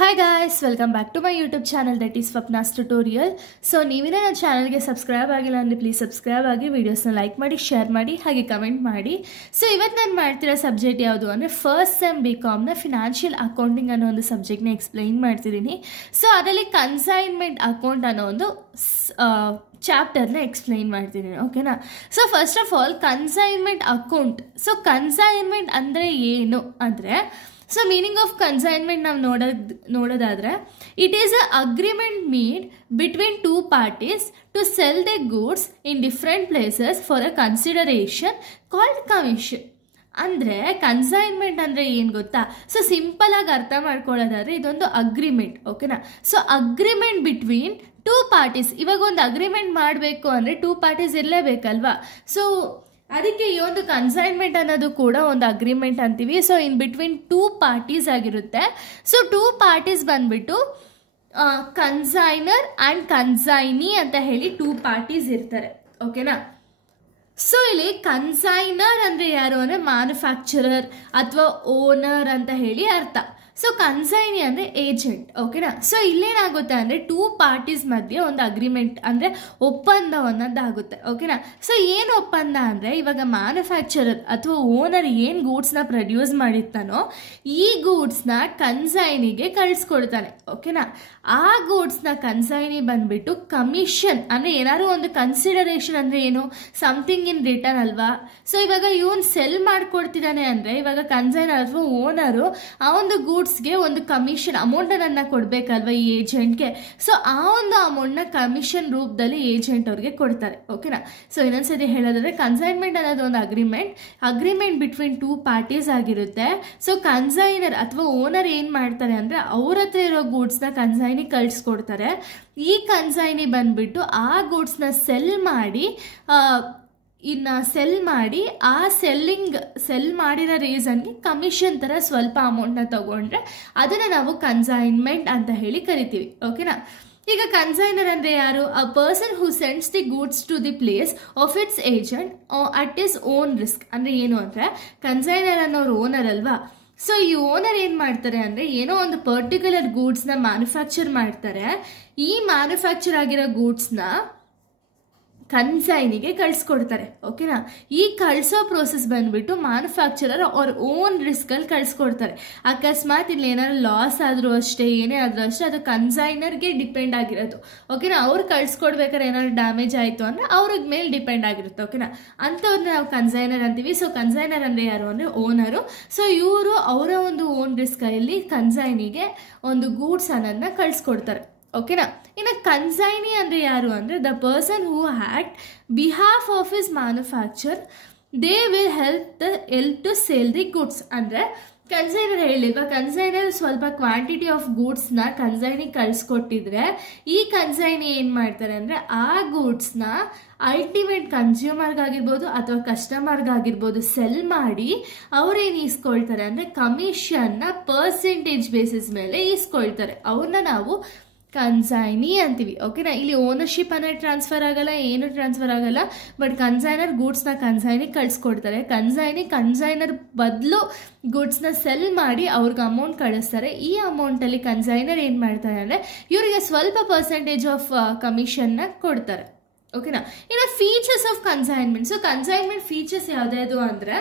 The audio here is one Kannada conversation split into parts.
Hi guys, welcome back to my YouTube channel that is Swapna's Tutorial. So ನೀವಿನ ನನ್ನ ಚಾನಲ್ಗೆ ಸಬ್ಸ್ಕ್ರೈಬ್ ಆಗಿಲ್ಲ ಅಂದರೆ ಪ್ಲೀಸ್ ಸಬ್ಸ್ಕ್ರೈಬ್ ಆಗಿ ವಿಡಿಯೋಸ್ನ ಲೈಕ್ ಮಾಡಿ ಶೇರ್ ಮಾಡಿ ಹಾಗೆ ಕಮೆಂಟ್ ಮಾಡಿ. ಸೊ ಇವತ್ತು ನಾನು ಮಾಡ್ತಿರೋ ಸಬ್ಜೆಕ್ಟ್ ಯಾವುದು ಅಂದರೆ ಫಸ್ಟ್ ಸೆಮ್ BComನ ಫಿನಾನ್ಷಿಯಲ್ ಅಕೌಂಟಿಂಗ್ ಅನ್ನೋ ಒಂದು ಸಬ್ಜೆಕ್ಟ್ನ ಎಕ್ಸ್ಪ್ಲೈನ್ ಮಾಡ್ತಿದ್ದೀನಿ. ಸೊ ಅದರಲ್ಲಿ ಕನ್ಸೈನ್ಮೆಂಟ್ ಅಕೌಂಟ್ ಅನ್ನೋ ಒಂದು ಚಾಪ್ಟರ್ನ ಎಕ್ಸ್ಪ್ಲೈನ್ ಮಾಡ್ತಿದ್ದೀನಿ, ಓಕೆನಾ. So first of all consignment account. So consignment ಅಂದರೆ ಏನು ಅಂದರೆ, ಸೊ ಮೀನಿಂಗ್ ಆಫ್ ಕನ್ಸೈನ್ಮೆಂಟ್ ನಾವು ನೋಡೋದಾದ್ರೆ it is a agreement made between two parties to sell the goods in different places for a consideration called commission. ಅಂದರೆ ಕನ್ಸೈನ್ಮೆಂಟ್ ಅಂದರೆ ಏನು ಗೊತ್ತಾ? ಸೊ ಸಿಂಪಲ್ ಆಗಿ ಅರ್ಥ ಮಾಡ್ಕೊಳ್ಳೋದಾದ್ರೆ ಇದೊಂದು ಅಗ್ರಿಮೆಂಟ್, ಓಕೆನಾ. So agreement between two parties. ಇವಾಗ ಒಂದು ಅಗ್ರಿಮೆಂಟ್ ಮಾಡಬೇಕು ಅಂದರೆ ಟೂ ಪಾರ್ಟೀಸ್ ಇರಲೇಬೇಕಲ್ವಾ. ಸೊ ಅದಕ್ಕೆ ಈ ಒಂದು ಕನ್ಸೈನ್ಮೆಂಟ್ ಅನ್ನೋದು ಕೂಡ ಒಂದು ಅಗ್ರಿಮೆಂಟ್ ಅಂತೀವಿ. So in between two parties ಆಗಿರುತ್ತೆ. ಸೊ ಟೂ ಪಾರ್ಟೀಸ್ ಬಂದ್ಬಿಟ್ಟು ಕನ್ಸೈನರ್ ಆ್ಯಂಡ್ ಕನ್ಸೈನಿ ಅಂತ ಹೇಳಿ ಟೂ ಪಾರ್ಟೀಸ್ ಇರ್ತಾರೆ, ಓಕೆನಾ. ಸೊ ಇಲ್ಲಿ ಕನ್ಸೈನರ್ ಅಂದರೆ ಯಾರು ಅಂದರೆ ಮ್ಯಾನುಫ್ಯಾಕ್ಚರರ್ ಅಥವಾ ಓನರ್ ಅಂತ ಹೇಳಿ ಅರ್ಥ. ಸೊ ಕನ್ಸೈನಿ ಅಂದರೆ ಏಜೆಂಟ್, ಓಕೆನಾ. ಸೊ ಇಲ್ಲೇನಾಗುತ್ತೆ ಅಂದರೆ ಟೂ ಪಾರ್ಟೀಸ್ ಮಧ್ಯೆ ಒಂದು ಅಗ್ರಿಮೆಂಟ್ ಅಂದರೆ ಒಪ್ಪಂದ ಅನ್ನೋದಾಗುತ್ತೆ, ಓಕೆನಾ. ಸೊ ಏನು ಒಪ್ಪಂದ ಅಂದರೆ ಇವಾಗ ಮ್ಯಾನುಫ್ಯಾಕ್ಚರರ್ ಅಥವಾ ಓನರ್ ಏನು ಗೂಡ್ಸ್ನ ಪ್ರೊಡ್ಯೂಸ್ ಮಾಡಿರ್ತಾನೋ ಈ ಗೂಡ್ಸ್ನ ಕನ್ಸೈನಿಗೆ ಕಳಿಸ್ಕೊಡ್ತಾನೆ, ಓಕೆನಾ. ಆ ಗೂಡ್ಸ್ನ ಕನ್ಸೈನಿ ಬಂದ್ಬಿಟ್ಟು ಕಮಿಷನ್ ಅಂದರೆ ಏನಾದ್ರು ಒಂದು ಕನ್ಸಿಡರೇಷನ್ ಅಂದರೆ ಏನು, ಸಮಥಿಂಗ್ ಇನ್ ರಿಟರ್ನ್ ಅಲ್ವಾ. ಸೊ ಇವಾಗ ಇವನು ಸೆಲ್ ಮಾಡ್ಕೊಡ್ತಿದ್ದಾನೆ ಅಂದರೆ ಇವಾಗ ಕನ್ಸೈನರ್ ಅಥವಾ ಓನರು ಆ ಒಂದು ಗೂಡ್ಸ್ಗೆ ಒಂದು ಕಮಿಷನ್ ಅಮೌಂಟನ್ನು ಕೊಡಬೇಕಲ್ವ ಈ ಏಜೆಂಟ್ಗೆ. ಸೊ ಆ ಒಂದು ಅಮೌಂಟ್ನ ಕಮಿಷನ್ ರೂಪದಲ್ಲಿ ಏಜೆಂಟ್ ಅವ್ರಿಗೆ ಕೊಡ್ತಾರೆ, ಓಕೆನಾ. ಸೊ ಇನ್ನೊಂದ್ಸತಿ ಹೇಳೋದಾದ್ರೆ ಕನ್ಸೈನ್ಮೆಂಟ್ ಅನ್ನೋದು ಒಂದು ಅಗ್ರಿಮೆಂಟ್ ಬಿಟ್ವೀನ್ ಟೂ ಪಾರ್ಟೀಸ್ ಆಗಿರುತ್ತೆ. ಸೊ ಕನ್ಸೈನರ್ ಅಥವಾ ಓನರ್ ಏನು ಮಾಡ್ತಾರೆ ಅಂದರೆ ಅವ್ರ ಹತ್ರ ಇರೋ ಗೂಡ್ಸ್ನ ಕನ್ಸೈನಿ ಕಳಿಸ್ಕೊಡ್ತಾರೆ. ಈ ಕನ್ಸೈನಿ ಬಂದ್ಬಿಟ್ಟು ಆ ಗೂಡ್ಸ್ನ ಸೆಲ್ ಮಾಡಿ ಆ ಸೆಲ್ ಮಾಡಿರೋ ರೀಸನ್ಗೆ ಕಮಿಷನ್ ಥರ ಸ್ವಲ್ಪ ಅಮೌಂಟ್ನ ತಗೊಂಡ್ರೆ ಅದನ್ನು ನಾವು ಕನ್ಸೈನ್ಮೆಂಟ್ ಅಂತ ಹೇಳಿ ಕರಿತೀವಿ, ಓಕೆನಾ. ಈಗ ಕನ್ಸೈನರ್ ಅಂದರೆ ಯಾರು? A person who sends the goods to the place of its agent at his own risk. ಅಂದರೆ ಏನು ಅಂದರೆ ಕನ್ಸೈನರ್ ಅನ್ನೋರು ಓನರ್ ಅಲ್ವಾ. ಸೊ ಈ ಓನರ್ ಏನು ಮಾಡ್ತಾರೆ ಅಂದರೆ ಏನೋ ಒಂದು ಪರ್ಟಿಕ್ಯುಲರ್ ಗೂಡ್ಸ್ನ ಮ್ಯಾನುಫ್ಯಾಕ್ಚರ್ ಮಾಡ್ತಾರೆ. ಈ ಮ್ಯಾನುಫ್ಯಾಕ್ಚರ್ ಆಗಿರೋ ಗೂಡ್ಸ್ನ ಕನ್ಸೈನಿಗೆ ಕಳಿಸ್ಕೊಡ್ತಾರೆ, ಓಕೆನಾ. ಈ ಕಳಿಸೋ ಪ್ರೋಸೆಸ್ ಬಂದ್ಬಿಟ್ಟು ಮ್ಯಾನುಫ್ಯಾಕ್ಚರರ್ ಅವ್ರ ಓನ್ ರಿಸ್ಕಲ್ಲಿ ಕಳಿಸ್ಕೊಡ್ತಾರೆ. ಅಕಸ್ಮಾತ್ ಇಲ್ಲಿ ಏನಾದ್ರು ಲಾಸ್ ಆದರೂ ಅಷ್ಟೇ ಏನೇ ಆದರೂ ಅಷ್ಟೇ ಅದು ಕನ್ಸೈನರ್ಗೆ ಡಿಪೆಂಡ್ ಆಗಿರೋದು, ಓಕೆನಾ. ಅವ್ರು ಕಳಿಸ್ಕೊಡ್ಬೇಕಾದ್ರೆ ಏನಾದ್ರು ಡ್ಯಾಮೇಜ್ ಆಯಿತು ಅಂದರೆ ಅವ್ರಿಗೆ ಮೇಲೆ ಡಿಪೆಂಡ್ ಆಗಿರುತ್ತೆ, ಓಕೆನಾ. ಅಂಥವ್ರನ್ನ ನಾವು ಕನ್ಸೈನರ್ ಅಂತೀವಿ. ಸೊ ಕನ್ಸೈನರ್ ಅಂದರೆ ಯಾರು ಅಂದರೆ ಓನರು. ಸೊ ಇವರು ಅವರ ಒಂದು ಓನ್ ರಿಸ್ಕಲ್ಲಿ ಕನ್ಸೈನಿಗೆ ಒಂದು ಗೂಡ್ಸ್ ಅನ್ನೋದನ್ನ ಕಳಿಸ್ಕೊಡ್ತಾರೆ, ಓಕೆನಾ. ಇನ್ನು ಕನ್ಸೈನಿ ಅಂದರೆ ಯಾರು ಅಂದರೆ the person who acts behalf of his manufacture they will help to sale the goods. ಅಂದರೆ ಕನ್ಸೈನರ್ ಹೇಳಿಲ್ವಾ, ಕನ್ಸೈನರ್ ಸ್ವಲ್ಪ ಕ್ವಾಂಟಿಟಿ ಆಫ್ ಗೂಡ್ಸ್ನ ಕನ್ಸೈನಿಗೆ ಕಳಿಸ್ಕೊಟ್ಟಿದ್ರೆ ಈ ಕನ್ಸೈನಿ ಏನು ಮಾಡ್ತಾರೆ ಅಂದರೆ ಆ ಗೂಡ್ಸ್ನ ಅಲ್ಟಿಮೇಟ್ ಕನ್ಸ್ಯೂಮರ್ಗಾಗಿರ್ಬೋದು ಅಥವಾ ಕಸ್ಟಮರ್ಗಾಗಿರ್ಬೋದು ಸೆಲ್ ಮಾಡಿ ಅವ್ರೇನು ಈಸ್ಕೊಳ್ತಾರೆ ಅಂದರೆ ಕಮಿಷನ್ನ ಪರ್ಸೆಂಟೇಜ್ ಬೇಸಿಸ್ ಮೇಲೆ ಈಸ್ಕೊಳ್ತಾರೆ. ಅವ್ರನ್ನ ನಾವು ಕನ್ಸೈನಿ ಅಂತೀವಿ, ಓಕೆನಾ. ಇಲ್ಲಿ ಓನರ್ಶಿಪ್ ಅನ್ನೋದು ಟ್ರಾನ್ಸ್ಫರ್ ಆಗಲ್ಲ, ಏನು ಟ್ರಾನ್ಸ್ಫರ್ ಆಗಲ್ಲ. ಬಟ್ ಕನ್ಸೈನರ್ ಗೂಡ್ಸ್ನ ಕನ್ಸೈನಿಗೆ ಕಳಿಸ್ಕೊಡ್ತಾರೆ. ಕನ್ಸೈನರ್ ಬದಲು ಗೂಡ್ಸ್ನ ಸೆಲ್ ಮಾಡಿ ಅವ್ರಿಗೆ ಅಮೌಂಟ್ ಕಳಿಸ್ತಾರೆ. ಈ ಅಮೌಂಟಲ್ಲಿ ಕನ್ಸೈನರ್ ಏನು ಮಾಡ್ತಾರೆ ಅಂದರೆ ಇವರಿಗೆ ಸ್ವಲ್ಪ ಪರ್ಸೆಂಟೇಜ್ ಆಫ್ ಕಮಿಷನ್ನ ಕೊಡ್ತಾರೆ, ಓಕೆನಾ. ಇನ್ನು features of consignment. So consignment features ಯಾವುದ್ಯಾವುದು ಅಂದರೆ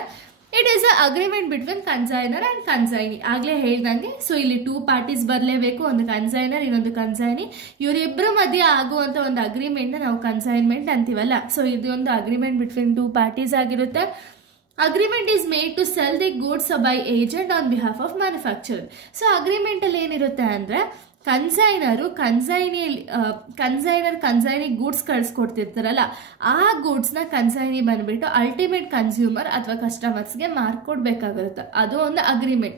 it is a agreement between consignor and consignee. ಆಗಲೇ ಹೇಳ್ದಂಗೆ ಸೊ ಇಲ್ಲಿ ಟೂ ಪಾರ್ಟೀಸ್ ಬರಲೇಬೇಕು, ಒಂದು ಕನ್ಸೈನರ್ ಇನ್ನೊಂದು ಕನ್ಸೈನಿ. ಇವರಿಬ್ಬರ ಮಧ್ಯೆ ಆಗುವಂಥ ಒಂದು ಅಗ್ರಿಮೆಂಟ್ನ ನಾವು ಕನ್ಸೈನ್ಮೆಂಟ್ ಅಂತೀವಲ್ಲ. ಸೊ ಇದೊಂದು ಅಗ್ರಿಮೆಂಟ್ ಬಿಟ್ವೀನ್ ಟೂ ಪಾರ್ಟೀಸ್ ಆಗಿರುತ್ತೆ. Agreement is made to sell the goods by agent on behalf of manufacturer. So ಅಗ್ರಿಮೆಂಟಲ್ಲಿ ಏನಿರುತ್ತೆ ಅಂದರೆ ಕನ್ಸೈನಿಗೆ ಗೂಡ್ಸ್ ಕಳಿಸ್ಕೊಡ್ತಿರ್ತಾರಲ್ಲ ಆ ಗೂಡ್ಸ್ನ ಕನ್ಸೈನಿ ಬಂದ್ಬಿಟ್ಟು ಅಲ್ಟಿಮೇಟ್ ಕನ್ಸ್ಯೂಮರ್ ಅಥವಾ ಕಸ್ಟಮರ್ಸ್ಗೆ ಮಾರ್ಕೊಡ್ಬೇಕಾಗಿರುತ್ತೆ. ಅದು ಒಂದು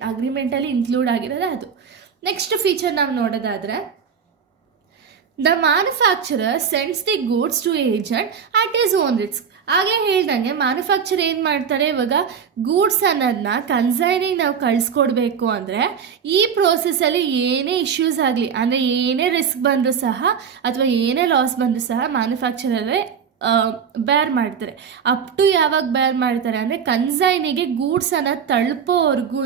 ಅಗ್ರಿಮೆಂಟಲ್ಲಿ ಇನ್ಕ್ಲೂಡ್ ಆಗಿರೋದು ಅದು. ನೆಕ್ಸ್ಟ್ ಫೀಚರ್ ನಾವು ನೋಡೋದಾದ್ರೆ the manufacturer sends the goods to agent at his own risk. ಹಾಗೆ ಹೇಳ್ದಂಗೆ ಮ್ಯಾನುಫ್ಯಾಕ್ಚರ್ ಏನು ಮಾಡ್ತಾರೆ, ಇವಾಗ ಗೂಡ್ಸ್ ಅನ್ನೋದನ್ನ ಕನ್ಸೈನಿಗೆ ನಾವು ಕಳಿಸ್ಕೊಡ್ಬೇಕು ಅಂದರೆ ಈ ಪ್ರೋಸೆಸ್ಸಲ್ಲಿ ಏನೇ ಇಶ್ಯೂಸ್ ಆಗಲಿ ಅಂದರೆ ಏನೇ ರಿಸ್ಕ್ ಬಂದರೂ ಸಹ ಅಥವಾ ಏನೇ ಲಾಸ್ ಬಂದರೂ ಸಹ ಮ್ಯಾನುಫ್ಯಾಕ್ಚರರೇ ಬೇರ್ ಮಾಡ್ತಾರೆ. ಅಪ್ ಟು ಯಾವಾಗ ಬೇರ್ ಮಾಡ್ತಾರೆ ಅಂದರೆ ಕನ್ಸೈನಿಗೆ ಗೂಡ್ಸನ್ನು ತಲುಪೋವರೆಗೂ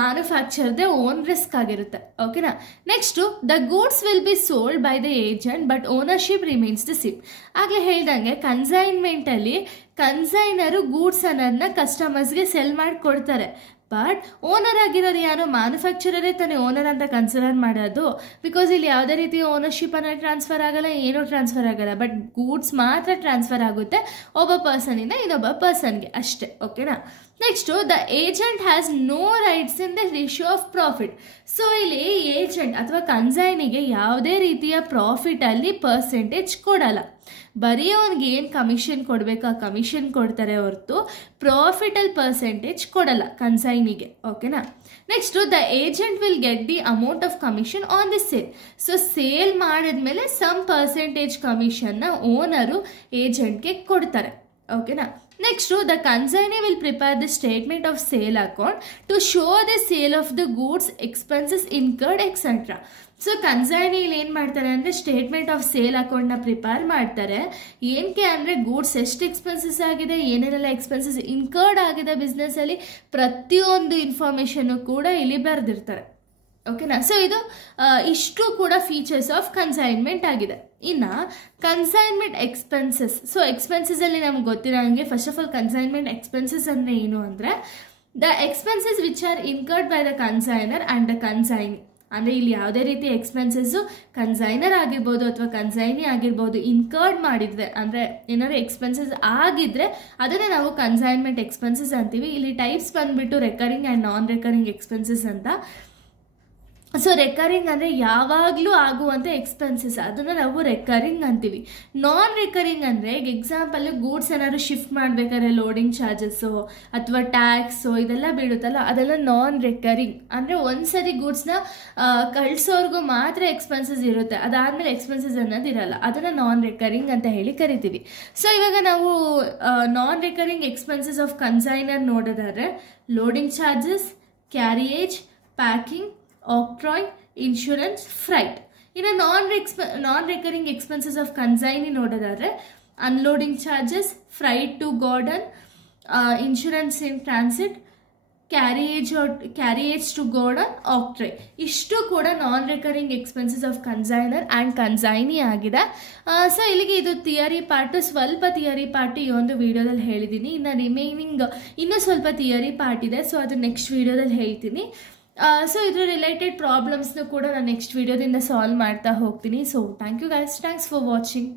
ಮ್ಯಾನುಫ್ಯಾಕ್ಚರ್ದೇ ಓನ್ ರಿಸ್ಕ್ ಆಗಿರುತ್ತೆ. ಓಕೆನಾ. Next the goods will be sold by the agent but ownership remains the same. ಆಗಲೇ ಹೇಳ್ದಂಗೆ ಕನ್ಸೈನ್ಮೆಂಟಲ್ಲಿ ಕನ್ಸೈನರು ಗೂಡ್ಸನ್ನು ಕಸ್ಟಮರ್ಸ್ಗೆ ಸೆಲ್ ಮಾಡಿ ಕೊಡ್ತಾರೆ. ಬಟ್ ಓನರ್ ಆಗಿರೋರು ಯಾರು? ಮ್ಯಾನುಫ್ಯಾಕ್ಚರರೇ ತಾನೇ ಓನರ್ ಅಂತ ಕನ್ಸಿಡರ್ ಮಾಡೋದು. ಬಿಕಾಸ್ ಇಲ್ಲಿ ಯಾವುದೇ ರೀತಿಯ ಓನರ್ಶಿಪ್ಪನ್ನು ಟ್ರಾನ್ಸ್ಫರ್ ಆಗಲ್ಲ, ಏನೂ ಟ್ರಾನ್ಸ್ಫರ್ ಆಗಲ್ಲ. ಬಟ್ ಗೂಡ್ಸ್ ಮಾತ್ರ ಟ್ರಾನ್ಸ್ಫರ್ ಆಗುತ್ತೆ ಒಬ್ಬ ಪರ್ಸನಿಂದ ಇನ್ನೊಬ್ಬ ಪರ್ಸನ್ಗೆ ಅಷ್ಟೇ. ಓಕೆನಾ. Next the agent has no rights in the ratio of profit. So ಇಲ್ಲಿ ಏಜೆಂಟ್ ಅಥವಾ ಕನ್ಸೈನಿಗೆ ಯಾವುದೇ ರೀತಿಯ ಪ್ರಾಫಿಟಲ್ಲಿ ಪರ್ಸೆಂಟೇಜ್ ಕೊಡಲ್ಲ. ಬರೀ ಅವ್ನಿಗೆ ಏನು ಕಮಿಷನ್ ಕೊಡಬೇಕು ಆ ಕಮಿಷನ್ ಕೊಡ್ತಾರೆ ಹೊರತು ಪ್ರಾಫಿಟಲ್ ಪರ್ಸೆಂಟೇಜ್ ಕೊಡಲ್ಲ ಕನ್ಸೈನಿಗೆ. ಓಕೆನಾ. Next the agent will get the amount of commission on the sale. So sale ಮಾಡಿದ್ಮೇಲೆ ಸಮ್ ಪರ್ಸೆಂಟೇಜ್ ಕಮಿಷನ್ನ ಓನರು ಏಜೆಂಟ್ಗೆ ಕೊಡ್ತಾರೆ. ಓಕೆನಾ. Next the consignee will prepare the statement of sale account to show the sale of the goods expenses incurred etcetera. So ಕನ್ಸೈನಿಲಿ ಏನು ಮಾಡ್ತಾರೆ ಅಂದರೆ ಸ್ಟೇಟ್ಮೆಂಟ್ ಆಫ್ ಸೇಲ್ ಅಕೌಂಟ್ನ ಪ್ರಿಪೇರ್ ಮಾಡ್ತಾರೆ. ಏನಕ್ಕೆ ಅಂದರೆ ಗೂಡ್ಸ್ ಎಷ್ಟು ಎಕ್ಸ್ಪೆನ್ಸಸ್ ಆಗಿದೆ, ಏನೇನೆಲ್ಲ ಎಕ್ಸ್ಪೆನ್ಸಸ್ ಇನ್ಕರ್ಡ್ ಆಗಿದೆ ಬಿಸ್ನೆಸ್ಸಲ್ಲಿ, ಪ್ರತಿಯೊಂದು ಇನ್ಫಾರ್ಮೇಷನ್ನು ಕೂಡ ಇಲ್ಲಿ ಬರೆದಿರ್ತಾರೆ. ಓಕೆನಾ. ಸೊ ಇದು ಇಷ್ಟು ಕೂಡ ಫೀಚರ್ಸ್ ಆಫ್ ಕನ್ಸೈನ್ಮೆಂಟ್ ಆಗಿದೆ. ಇನ್ನು ಕನ್ಸೈನ್ಮೆಂಟ್ ಎಕ್ಸ್ಪೆನ್ಸಸ್. ಸೊ ಎಕ್ಸ್ಪೆನ್ಸಸಲ್ಲಿ ನಮ್ಗೆ ಗೊತ್ತಿರೋಂಗೆ first of all consignment expenses ಅಂದರೆ ಏನು ಅಂದರೆ the expenses which are incurred by the consignor and the consignee. ಅಂದರೆ ಇಲ್ಲಿ ಯಾವುದೇ ರೀತಿ ಎಕ್ಸ್ಪೆನ್ಸಸ್ಸು ಕನ್ಸೈನರ್ ಆಗಿರ್ಬೋದು ಅಥವಾ ಕನ್ಸೈನಿ ಆಗಿರ್ಬೋದು ಇನ್ಕರ್ಡ್ ಮಾಡಿದರೆ ಅಂದರೆ ಏನಾದ್ರು ಎಕ್ಸ್ಪೆನ್ಸಸ್ ಆಗಿದ್ದರೆ ಅದನ್ನೇ ನಾವು ಕನ್ಸೈನ್ಮೆಂಟ್ ಎಕ್ಸ್ಪೆನ್ಸಸ್ ಅಂತೀವಿ. ಇಲ್ಲಿ ಟೈಪ್ಸ್ ಬಂದುಬಿಟ್ಟು recurring and non recurring expenses ಅಂತ. ಸೊ ರೆಕರಿಂಗ್ ಅಂದರೆ ಯಾವಾಗಲೂ ಆಗುವಂಥ ಎಕ್ಸ್ಪೆನ್ಸಸ್, ಅದನ್ನು ನಾವು ರೆಕರಿಂಗ್ ಅಂತೀವಿ. ನಾನ್ ರೆಕರಿಂಗ್ ಅಂದರೆ ಈಗ ಎಕ್ಸಾಂಪಲ್ ಗೂಡ್ಸ್ ಏನಾದ್ರು ಶಿಫ್ಟ್ ಮಾಡಬೇಕಾದ್ರೆ ಲೋಡಿಂಗ್ ಚಾರ್ಜಸ್ಸು ಅಥವಾ ಟ್ಯಾಕ್ಸು ಇದೆಲ್ಲ ಬೀಳುತ್ತಲ್ಲ, ಅದೆಲ್ಲ ನಾನ್ ರೆಕರಿಂಗ್. ಅಂದರೆ ಒಂದ್ಸರಿ ಗೂಡ್ಸ್ನ ಕಳಿಸೋರ್ಗೂ ಮಾತ್ರ ಎಕ್ಸ್ಪೆನ್ಸಸ್ ಇರುತ್ತೆ, ಅದಾದಮೇಲೆ ಎಕ್ಸ್ಪೆನ್ಸಸ್ ಅನ್ನೋದು ಇರಲ್ಲ. ಅದನ್ನು ನಾನ್ ರೆಕರಿಂಗ್ ಅಂತ ಹೇಳಿ ಕರಿತೀವಿ. ಸೊ ಇವಾಗ ನಾವು non recurring expenses of consignor ನೋಡೋದಾದ್ರೆ loading charges, carriage, packing, octroi, insurance, freight. ಇನ್ನು non recurring expenses of consignee ನೋಡೋದಾದರೆ unloading charges, freight to godown, insurance in transit, carriage to godown, octroi. ಇಷ್ಟು ಕೂಡ non recurring expenses of consignor and consignee ಆಗಿದೆ. ಸೊ ಇಲ್ಲಿಗೆ ಇದು ಥಿಯರಿ ಪಾರ್ಟು. ಸ್ವಲ್ಪ ಥಿಯರಿ ಪಾರ್ಟ್ ಈ ಒಂದು ವಿಡಿಯೋದಲ್ಲಿ ಹೇಳಿದ್ದೀನಿ. ಇನ್ನು ರಿಮೈನಿಂಗ್ ಇನ್ನೂ ಸ್ವಲ್ಪ ಥಿಯರಿ ಪಾರ್ಟ್ ಇದೆ. ಸೊ ಅದು ನೆಕ್ಸ್ಟ್ ವಿಡಿಯೋದಲ್ಲಿ ಹೇಳ್ತೀನಿ. ಸೊ ಇದ್ರ ರಿಲೇಟೆಡ್ ಪ್ರಾಬ್ಲಮ್ಸ್ನು ಕೂಡ ನಾನು ನೆಕ್ಸ್ಟ್ ವಿಡಿಯೋದಿಂದ ಸಾಲ್ವ್ ಮಾಡ್ತಾ ಹೋಗ್ತೀನಿ. So thank you guys, thanks for watching.